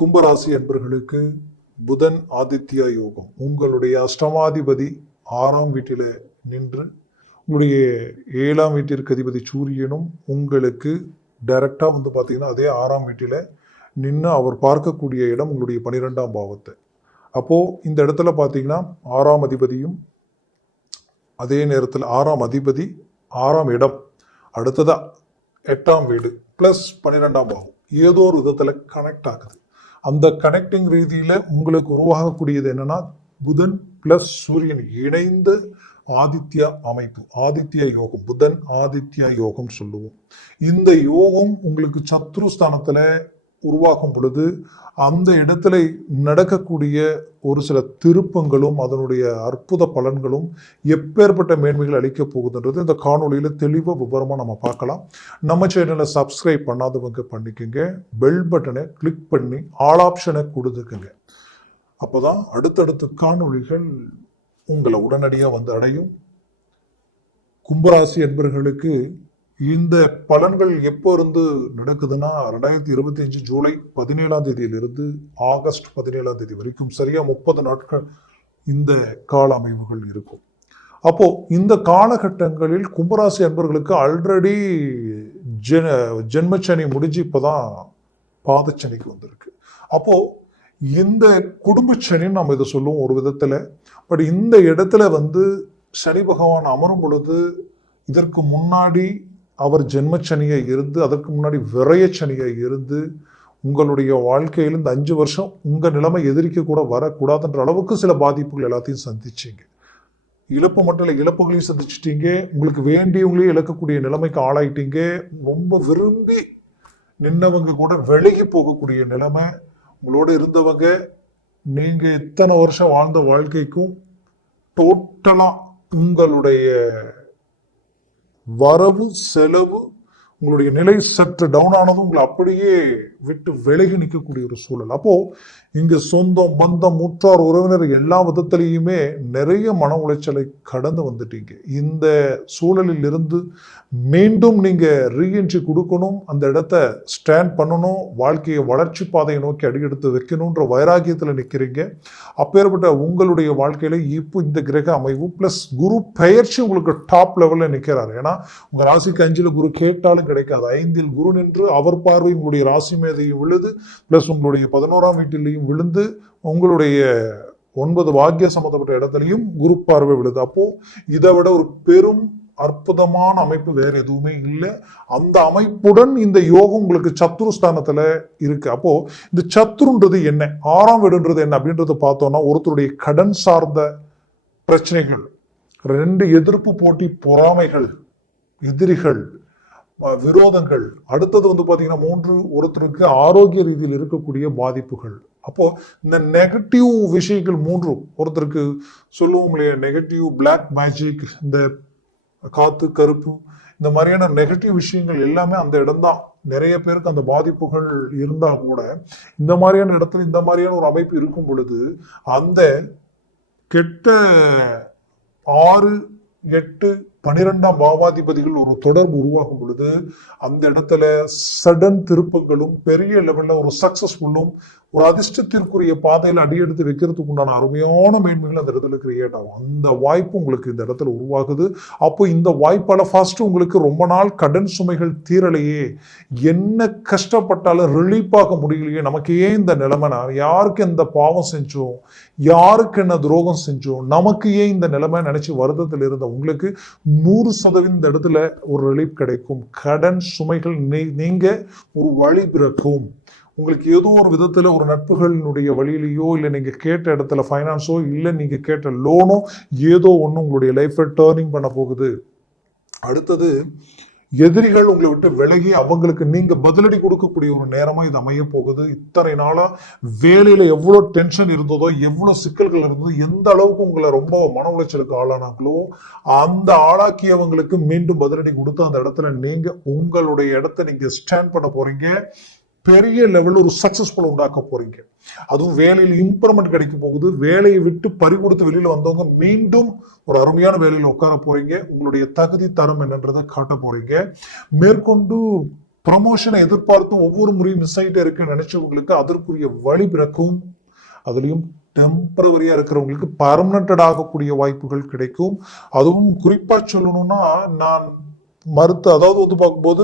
கும்பராசி என்பர்களுக்கு புதன் ஆதித்யா யோகம். உங்களுடைய அஷ்டமாதிபதி ஆறாம் வீட்டில் நின்று உங்களுடைய ஏழாம் வீட்டிற்கு அதிபதி சூரியனும் உங்களுக்கு டைரக்டாக வந்து பார்த்தீங்கன்னா அதே ஆறாம் வீட்டில் நின்று அவர் பார்க்கக்கூடிய இடம் உங்களுடைய பனிரெண்டாம் பாவத்தை. அப்போது இந்த இடத்துல பார்த்தீங்கன்னா ஆறாம் அதிபதியும் அதே நேரத்தில் ஆறாம் அதிபதி ஆறாம் இடம். அடுத்ததாக எட்டாம் வீடு ப்ளஸ் பன்னிரெண்டாம் பாவம். ஏதோ ஒரு விதத்தில் கனெக்ட் ஆகுது. அந்த கனெக்டிங் ரீதியில் உங்களுக்கு உருவாகக்கூடியது என்னன்னா புதன் ப்ளஸ் சூரியன் இணைந்த ஆதித்யா அமைப்பு ஆதித்ய யோகம் புதன் ஆதித்யா யோகம் சொல்லுவோம். இந்த யோகம் உங்களுக்கு சத்ருஸ்தானத்தில் உருவாக்கும் பொழுது அந்த இடத்துல நடக்கக்கூடிய ஒரு சில திருப்பங்களும் அதனுடைய அற்புத பலன்களும் எப்பேற்பட்ட மேன்மைகள் அளிக்கப் போகுதுன்றது இந்த காணொலியில் தெளிவாக விவரமாக நம்ம பார்க்கலாம். நம்ம சேனலை சப்ஸ்கிரைப் பண்ணாதவங்க பண்ணிக்கோங்க. பெல் பட்டனை கிளிக் பண்ணி ஆல் ஆப்ஷனை கொடுத்துக்குங்க. அப்போதான் அடுத்தடுத்த காணொளிகள் உங்களை உடனடியாக வந்து அடையும். கும்பராசி என்பவர்களுக்கு இந்த பலன்கள் எப்போ இருந்து நடக்குதுன்னா ரெண்டாயிரத்தி இருபத்தி அஞ்சு ஜூலை பதினேழாம் தேதியிலிருந்து ஆகஸ்ட் பதினேழாம் தேதி வரைக்கும் சரியா முப்பது நாட்கள் இந்த கால அமைவுகள் இருக்கும். அப்போ இந்த காலகட்டங்களில் கும்பராசி அன்பர்களுக்கு ஆல்ரெடி ஜென ஜென்மச்சனி முடிஞ்சு இப்போதான் பாதச்சனிக்கு வந்திருக்கு. அப்போ இந்த குடும்பச்சனின்னு நம்ம இதை சொல்லுவோம் ஒரு விதத்துல. பட் இந்த இடத்துல வந்து சனி பகவான் அமரும் பொழுது இதற்கு முன்னாடி அவர் ஜென்மச்சனியை இருந்து அதற்கு முன்னாடி விரயச்சனியை இருந்து உங்களுடைய வாழ்க்கையில் இந்த அஞ்சு வருஷம் உங்கள் நிலைமை எதிரிக்க கூட வரக்கூடாதுன்ற அளவுக்கு சில பாதிப்புகள் எல்லாத்தையும் சந்திச்சிங்க. இழப்பு மட்டும் இல்லை இழப்புகளையும் சந்திச்சிட்டீங்க. உங்களுக்கு வேண்டியவங்களையும் இழக்கக்கூடிய நிலைமைக்கு ஆளாயிட்டீங்க. ரொம்ப விரும்பி நின்னவங்க கூட விலகி போகக்கூடிய நிலைமை. உங்களோட இருந்தவங்க நீங்கள் இத்தனை வருஷம் வாழ்ந்த வாழ்க்கைக்கும் டோட்டலாக உங்களுடைய Varabı, selavı உங்களுடைய நிலை சற்று டவுன் ஆனதும் உங்களை அப்படியே விட்டு விலகி நிற்கக்கூடிய ஒரு சூழல். அப்போது இங்கே சொந்தம் பந்தம் முற்றார் உறவினர் எல்லா விதத்திலையுமே நிறைய மன உளைச்சலை கடந்து வந்துட்டீங்க. இந்த சூழலில் இருந்து மீண்டும் நீங்கள் ரீஎன்ட்ரி கொடுக்கணும் அந்த இடத்த ஸ்டாண்ட் பண்ணணும் வாழ்க்கையை வளர்ச்சி பாதையை நோக்கி அடியெடுத்து வைக்கணுன்ற வைராகியத்தில் நிற்கிறீங்க அப்பேற்பட்ட உங்களுடைய வாழ்க்கையில் இப்போ இந்த கிரக அமைவு ப்ளஸ் குரு பெயர்ச்சி உங்களுக்கு டாப் லெவலில் நிற்கிறாரு ஏன்னா உங்கள் ராசிக்கு அஞ்சில் குரு கேட்டாலும் கிடைக்காது. ஐந்தில் குரு நின்று அவர் பார்வை உங்களுடைய ராசி மேதையும் விழுது ப்ளஸ் உங்களுடைய பதினோராம் வீட்டிலையும் விழுந்து உங்களுடைய ஒன்பது பாக்கிய சம்பந்தப்பட்ட இடத்துலையும் குரு பார்வை விழுது. அப்போ இதை விட ஒரு பெரும் அற்புதமான அமைப்பு வேற எதுவுமே இல்லை. அந்த அமைப்புடன் இந்த யோகம் உங்களுக்கு சத்ருஸ்தானத்துல இருக்கு. அப்போ இந்த சத்ருன்றது என்ன? ஆறாம் வீடுன்றது என்ன? அப்படின்றத பார்த்தோம்னா ஒருத்தருடைய கடன் சார்ந்த பிரச்சனைகள் ரெண்டு எதிர்ப்பு போட்டி பொறாமைகள் எதிரிகள் விரோதங்கள். அடுத்தது வந்து பார்த்தீங்கன்னா மூன்று ஒருத்தருக்கு ஆரோக்கிய ரீதியில் இருக்கக்கூடிய பாதிப்புகள். அப்போ இந்த நெகட்டிவ் விஷயங்கள் மூன்றும் ஒருத்தருக்கு சொல்லுவோம் இல்லையா நெகட்டிவ் பிளாக் மேஜிக் இந்த காத்து கருப்பு இந்த மாதிரியான நெகட்டிவ் விஷயங்கள் எல்லாமே அந்த இடம்தான். நிறைய பேருக்கு அந்த பாதிப்புகள் இருந்தால் கூட இந்த மாதிரியான இடத்துல இந்த மாதிரியான ஒரு அமைப்பு இருக்கும் பொழுது அந்த கெட்ட ஆறு எட்டு பனிரெண்டாம் பாவாதிபதிகள் ஒரு தொடர்பு உருவாகும் பொழுது அந்த இடத்துல சடன் திருப்பங்களும் பெரிய லெவல்ல ஒரு சக்சஸ்ஃபுல்லும் ஒரு அதிர்ஷ்டத்திற்குரிய பாதையில் அடியெடுத்து வைக்கிறதுக்கு உண்டான அருமையான மேன்மைகள் அந்த இடத்துல கிரியேட் ஆகும். அந்த வாய்ப்பு உங்களுக்கு இந்த இடத்துல உருவாகுது. அப்போ இந்த வாய்ப்பால ஃபர்ஸ்ட் உங்களுக்கு ரொம்ப நாள் கடன் சுமைகள் தீரலையே. என்ன கஷ்டப்பட்டாலும் ரிலீஃபாக முடியலையே. நமக்கு ஏன் இந்த நிலைமை நான் யாருக்கு இந்த பாவம் செஞ்சோம்? யாருக்கு என்ன துரோகம் செஞ்சோம்? நமக்கு ஏன் இந்த நிலைமை நினைச்சு வருத்தத்தில் இருந்த உங்களுக்கு நூறு சதவீதம் இந்த இடத்துல ஒரு ரிலீஃப் கிடைக்கும். கடன் சுமைகள் நீ- நீங்க ஒரு வழி பிறக்கும். உங்களுக்கு ஏதோ ஒரு விதத்தில் ஒரு நட்புகளினுடைய வழியிலையோ இல்லை நீங்கள் கேட்ட இடத்துல ஃபைனான்ஸோ இல்லை நீங்கள் கேட்ட லோனோ ஏதோ ஒன்று உங்களுடைய லைஃப்பை டேர்னிங் பண்ண போகுது. அடுத்தது எதிரிகள் உங்களை விட்டு விலகி அவங்களுக்கு நீங்க பதிலடி கொடுக்கக்கூடிய ஒரு நேரமா இது அமைய போகுது. இத்தனை நாளா வேலையில எவ்வளவு டென்ஷன் இருந்ததோ எவ்வளவு சிக்கல்கள் இருந்ததோ எந்த அளவுக்கு உங்களை ரொம்ப மன உளைச்சலுக்கு ஆளானாங்களோ அந்த ஆளாக்கியவங்களுக்கு மீண்டும் பதிலடி கொடுத்து அந்த இடத்துல நீங்க உங்களுடைய இடத்த நீங்க ஸ்டாண்ட் பண்ண போறீங்க. பெரிய லெவலில் ஒரு சக்ஸஸ்ஃபுல் உண்டாக்க போறீங்க. அதுவும் வேலையில் இம்ப்ரூவ்மெண்ட் கிடைக்க போகுது. வேலையை விட்டு பறி கொடுத்து வெளியில் வந்தவங்க மீண்டும் ஒரு அருமையான வேலையில் உட்கார போறீங்க. உங்களுடைய தகுதி தரம் என்னன்றதை காட்ட போறீங்க. மேற்கொண்டு ப்ரமோஷனை எதிர்பார்த்து ஒவ்வொரு முறையும் மிஸ் ஆகிட்டே இருக்க நினைச்சவங்களுக்கு அதற்குரிய வழி பிறக்கும். அதுலயும் டெம்பரவரியா இருக்கிறவங்களுக்கு பர்மனண்டட் ஆகக்கூடிய வாய்ப்புகள் கிடைக்கும். அதுவும் குறிப்பா சொல்லணும்னா நான் மறுத்து அதாவது வந்து பார்க்கும்போது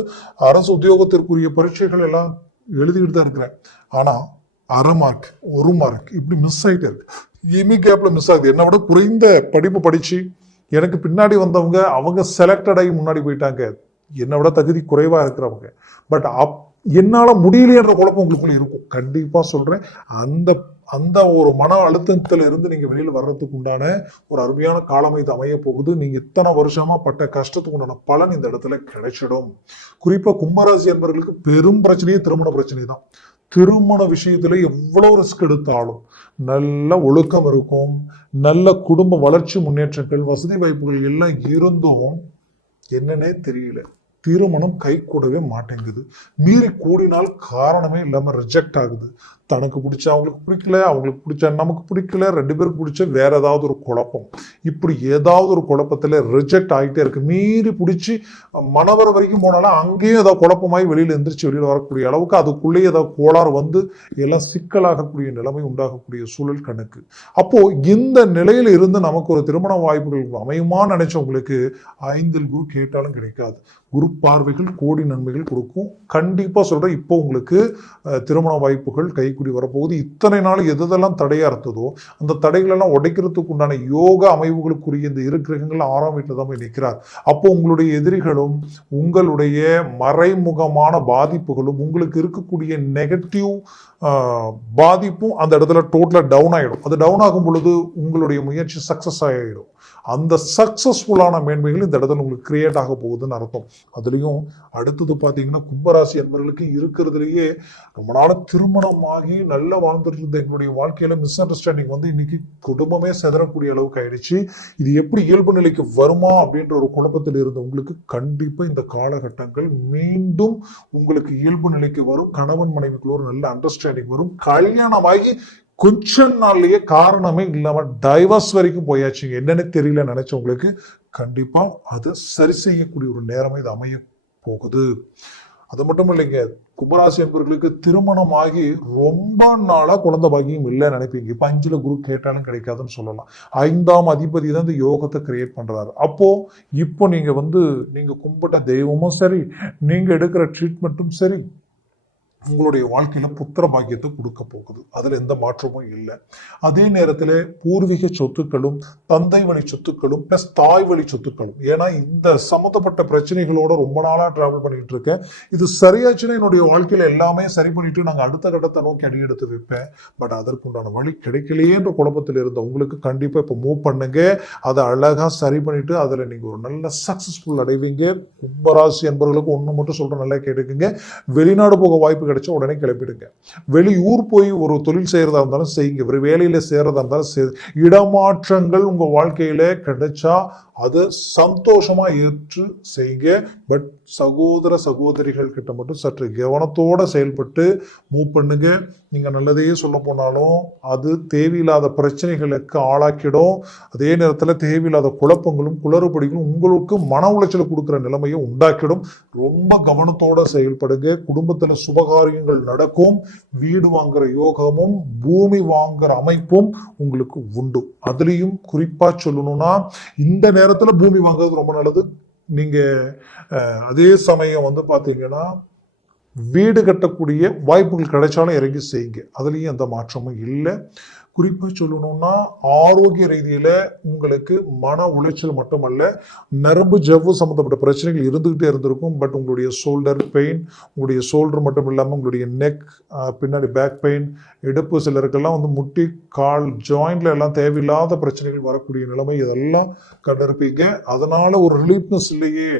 அரசு உத்தியோகத்திற்குரிய பரீட்சைகள் எல்லாம் எழுதிக்கிட்டு தான் இருக்கிறேன். ஆனால் அரை மார்க் ஒரு மார்க் இப்படி மிஸ் ஆயிட்டே இருக்கு. இமி கேப்பில் மிஸ் ஆகுது. என்னை விட குறைந்த படிப்பு படித்து எனக்கு பின்னாடி வந்தவங்க அவங்க செலக்டட் ஆகி முன்னாடி போயிட்டாங்க. என்னை விட தகுதி குறைவாக இருக்கிறவங்க. பட் அப் என்னால் முடியலையன்ற குழப்பம் உங்களுக்குள்ள இருக்கும். கண்டிப்பாக சொல்கிறேன் அந்த அந்த ஒரு மன அழுத்தத்துல இருந்து நீங்க வெளியில வர்றதுக்கு உண்டான ஒரு அருமையான காலம் இது அமைய போகுது. நீங்க இத்தனை வருஷமா பட்ட கஷ்டத்துக்கு உண்டான பலன் இந்த இடத்துல கிடைச்சிடும். குறிப்பா கும்பராசி என்பவர்களுக்கு பெரும் பிரச்சனையே திருமண பிரச்சனை தான். திருமண விஷயத்துல எவ்வளவு ரிஸ்க் எடுத்தாலும் நல்ல ஒழுக்கம் இருக்கும். நல்ல குடும்ப வளர்ச்சி முன்னேற்றங்கள் வசதி வாய்ப்புகள் எல்லாம் இருந்தும் என்னன்னே தெரியல. திருமணம் கை கூடவே மாட்டேங்குது. மீறி கூடினால் காரணமே இல்லாமல் ரிஜெக்ட் ஆகுது. தனக்கு பிடிச்ச அவங்களுக்கு பிடிக்கல அவங்களுக்கு பிடிச்ச நமக்கு பிடிக்கல ரெண்டு பேருக்கு பிடிச்ச வேற ஏதாவது ஒரு குழப்பம். இப்படி ஏதாவது ஒரு குழப்பத்தில் ரிஜெக்ட் ஆகிட்டே இருக்கு. மீறி பிடிச்சி மனவர வரைக்கும் போனாலும் அங்கேயும் ஏதாவது குழப்பமாய் வெளியில் எந்திரிச்சு வெளியில் வரக்கூடிய அளவுக்கு அதுக்குள்ளேயே ஏதாவது கோளாறு வந்து எல்லாம் சிக்கலாகக்கூடிய நிலைமை உண்டாகக்கூடிய சூழல் கணக்கு. அப்போ இந்த நிலையில இருந்து நமக்கு ஒரு திருமண வாய்ப்புகள் அமையுமான்னு நினைச்சவங்களுக்கு ஐந்தில் குரு கேட்டாலும் கிடைக்காது. குரு பார்வைகள் கோடி நன்மைகள் கொடுக்கும். கண்டிப்பாக சொல்கிறேன் இப்போ உங்களுக்கு திருமண வாய்ப்புகள் கை கைக்குடி வரப்போகுது. இத்தனை நாள் எதெல்லாம் தடையாக இருந்ததோ அந்த தடைகளெல்லாம் உடைக்கிறதுக்கு உண்டான யோக அமைவுகளுக்குரிய இந்த இரு கிரகங்கள் ஆறாம் வீட்டில் தான் போய் நிற்கிறார். அப்போ உங்களுடைய எதிரிகளும் உங்களுடைய மறைமுகமான பாதிப்புகளும் உங்களுக்கு இருக்கக்கூடிய நெகட்டிவ் பாதிப்பும் அந்த இடத்துல டோட்டலாக டவுன் ஆகிடும் அது டவுன் ஆகும் பொழுது உங்களுடைய முயற்சி சக்ஸஸ் ஆகிடும் அந்த சக்ஸஸ்ஃபுல்லான மேன்மைகள் இந்த இடத்துல உங்களுக்கு கிரியேட் ஆக போகுதுன்னு அர்த்தம். அதுலேயும் அடுத்தது பார்த்தீங்கன்னா கும்பராசி என்பவர்களுக்கு இருக்கிறதுலையே ரொம்ப நாள் திருமணமாகி நல்லா வாழ்ந்துட்டு இருந்த எங்களுடைய வாழ்க்கையில மிஸ் அண்டர்ஸ்டாண்டிங் வந்து இன்னைக்கு குடும்பமே செதறக்கூடிய அளவுக்கு ஆயிடுச்சு. இது எப்படி இயல்பு நிலைக்கு வருமா அப்படின்ற ஒரு குழப்பத்தில் இருந்த உங்களுக்கு கண்டிப்பா இந்த காலகட்டங்கள் மீண்டும் உங்களுக்கு இயல்பு நிலைக்கு வரும். கணவன் மனைவிக்குள்ள ஒரு நல்ல அண்டர்ஸ்டாண்டிங் வரும். கல்யாணமாகி கொஞ்ச நாள்லயே காரணமே இல்லாம டைவர்ஸ் வரைக்கும் போயாச்சுங்க என்னன்னு தெரியல நினைச்சவங்களுக்கு கண்டிப்பா அதை சரி செய்யக்கூடிய ஒரு நேரமே இது அமைய போகுது. அது மட்டும் இல்லைங்க கும்பராசி என்பவர்களுக்கு திருமணம் ஆகி ரொம்ப நாளாக குழந்தை பாக்கியம் இல்லை நினைப்பீங்க. இப்போ அஞ்சில் குரு கேட்டாலும் கிடைக்காதுன்னு சொல்லலாம். ஐந்தாம் அதிபதி தான் இந்த யோகத்தை கிரியேட் பண்ணுறாரு அப்போது இப்போ நீங்கள் வந்து நீங்கள் கும்பிட்ட தெய்வமும் சரி நீங்கள் எடுக்கிற ட்ரீட்மெண்ட்டும் சரி உங்களுடைய வாழ்க்கையில புத்திர பாக்கியத்தை கொடுக்க போகுது. அதுல எந்த மாற்றமும் இல்லை. அதே நேரத்துல பூர்வீக சொத்துக்களும் தந்தை வழி சொத்துக்களும் பிளஸ் தாய் வழி சொத்துக்களும். ஏன்னா இந்த சம்மந்தப்பட்ட பிரச்சனைகளோட ரொம்ப நாளா டிராவல் பண்ணிட்டு இருக்கேன். இது சரியாச்சுன்னா என்னுடைய வாழ்க்கையில எல்லாமே சரி பண்ணிட்டு நாங்கள் அடுத்த கட்டத்தை நோக்கி அடி எடுத்து வைப்பேன். பட் அதற்குண்டான வழி கிடைக்கலையேன்ற குழப்பத்தில் இருந்த உங்களுக்கு கண்டிப்பா இப்போ மூவ் பண்ணுங்க. அதை அழகா சரி பண்ணிட்டு அதுல நீங்க ஒரு நல்ல சக்சஸ்ஃபுல் அடைவீங்க. கும்பராசி என்பவர்களுக்கு ஒண்ணு மட்டும் சொல்றேன் நல்லா கேட்டுக்குங்க. வெளிநாடு போக வாய்ப்பு கிடைச்சா உடனே கிளம்பிடுங்க வெளியூர் போய் ஒரு தொழில் செய்கிறதா இருந்தாலும் செய்யுங்க. ஒரு வேலையில் செய்கிறதா இருந்தாலும் செய் இடமாற்றங்கள் உங்கள் வாழ்க்கையில் கிடைச்சா அதை சந்தோஷமாக ஏற்று செய்யுங்க. பட் சகோதர சகோதரிகள் கிட்ட மட்டும் சற்று கவனத்தோடு செயல்பட்டு மூவ் பண்ணுங்கள் நீங்கள் நல்லதையே சொல்ல போனாலும் அது தேவையில்லாத பிரச்சனைகளுக்கு ஆளாக்கிடும். அதே நேரத்தில் தேவையில்லாத குழப்பங்களும் குளறுபடிகளும் உங்களுக்கு மன உளைச்சல் கொடுக்குற நிலைமையை உண்டாக்கிடும். ரொம்ப கவனத்தோடு செயல்படுங்க. குடும்பத்தில் சுபகாரியங்கள் நடக்கும். வீடு வாங்குகிற யோகமும் பூமி வாங்குகிற அமைப்பும் உங்களுக்கு உண்டு. அதுலேயும் குறிப்பாக சொல்லணும்னா இந்த நேரத்தில் பூமி வாங்குறது ரொம்ப நல்லது. நீங்கள் அதே சமயம் வந்து பார்த்தீங்கன்னா வீடு கட்டக்கூடிய வாய்ப்புகள் கிடைச்சாலும் இறங்கி செய்யுங்க. அதுலேயும் எந்த மாற்றமும் இல்லை. குறிப்பாக சொல்லணும்னா ஆரோக்கிய ரீதியில் உங்களுக்கு மன உளைச்சல் மட்டுமல்ல நரம்பு ஜவ்வு சம்மந்தப்பட்ட பிரச்சனைகள் இருந்துக்கிட்டே இருந்திருக்கும். பட் உங்களுடைய ஷோல்டர் பெயின் உங்களுடைய ஷோல்டர் மட்டும் இல்லாமல் உங்களுடைய நெக் பின்னாடி பேக் பெயின் இடுப்பு சிலருக்கெல்லாம் வந்து முட்டி கால் ஜாயிண்டில் எல்லாம் தேவையில்லாத பிரச்சனைகள் வரக்கூடிய நிலைமை இதெல்லாம் கண்டிருப்பீங்க அதனால் ஒரு ரிலீஃப்னஸ் இல்லையே.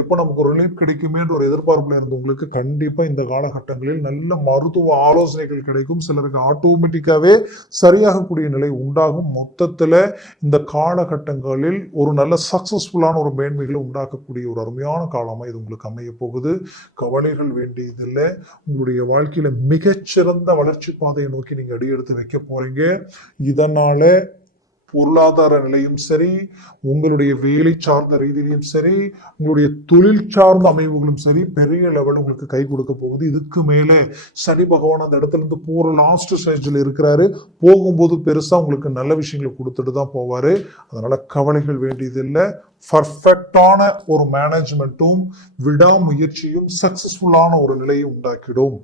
எப்போ நமக்கு ஒரு ரிலீஃப் கிடைக்குமேன்ற ஒரு எதிர்பார்ப்பில் இருந்தவங்களுக்கு கண்டிப்பாக இந்த காலகட்டங்களில் நல்ல மருத்துவ ஆலோசனைகள் கிடைக்கும். சிலருக்கு ஆட்டோமேட்டிக்காகவே சரியாக சரியாகக்கூடிய நிலை உண்டாகும். மொத்தத்தில் இந்த காலகட்டங்களில் ஒரு நல்ல சக்ஸஸ்ஃபுல்லான ஒரு மேன்மைகளை உண்டாக்கக்கூடிய ஒரு அருமையான காலமாக இது உங்களுக்கு அமைய போகுது. கவலைகள் வேண்டியதில்லை. உங்களுடைய வாழ்க்கையில் மிகச்சிறந்த வளர்ச்சி பாதையை நோக்கி நீங்கள் அடியெடுத்து வைக்க போகிறீங்க இதனால் பொருளாதார நிலையும் சரி உங்களுடைய வேலை சார்ந்த ரீதியிலையும் சரி உங்களுடைய தொழில் சார்ந்த அமைவுகளும் சரி பெரிய லெவல் உங்களுக்கு கை கொடுக்க போகுது. இதுக்கு மேலே சனி பகவான் அந்த இடத்துல இருந்து போற லாஸ்ட் ஸ்டேஜில் இருக்கிறாரு. போகும்போது பெருசாக உங்களுக்கு நல்ல விஷயங்களை கொடுத்துட்டு தான் போவார். அதனால் கவலைகள் வேண்டியதில்லை. பர்ஃபெக்டான ஒரு மேனேஜ்மெண்ட்டும் விடாமுயற்சியும் சக்சஸ்ஃபுல்லான ஒரு நிலையை உண்டாக்கிடும்.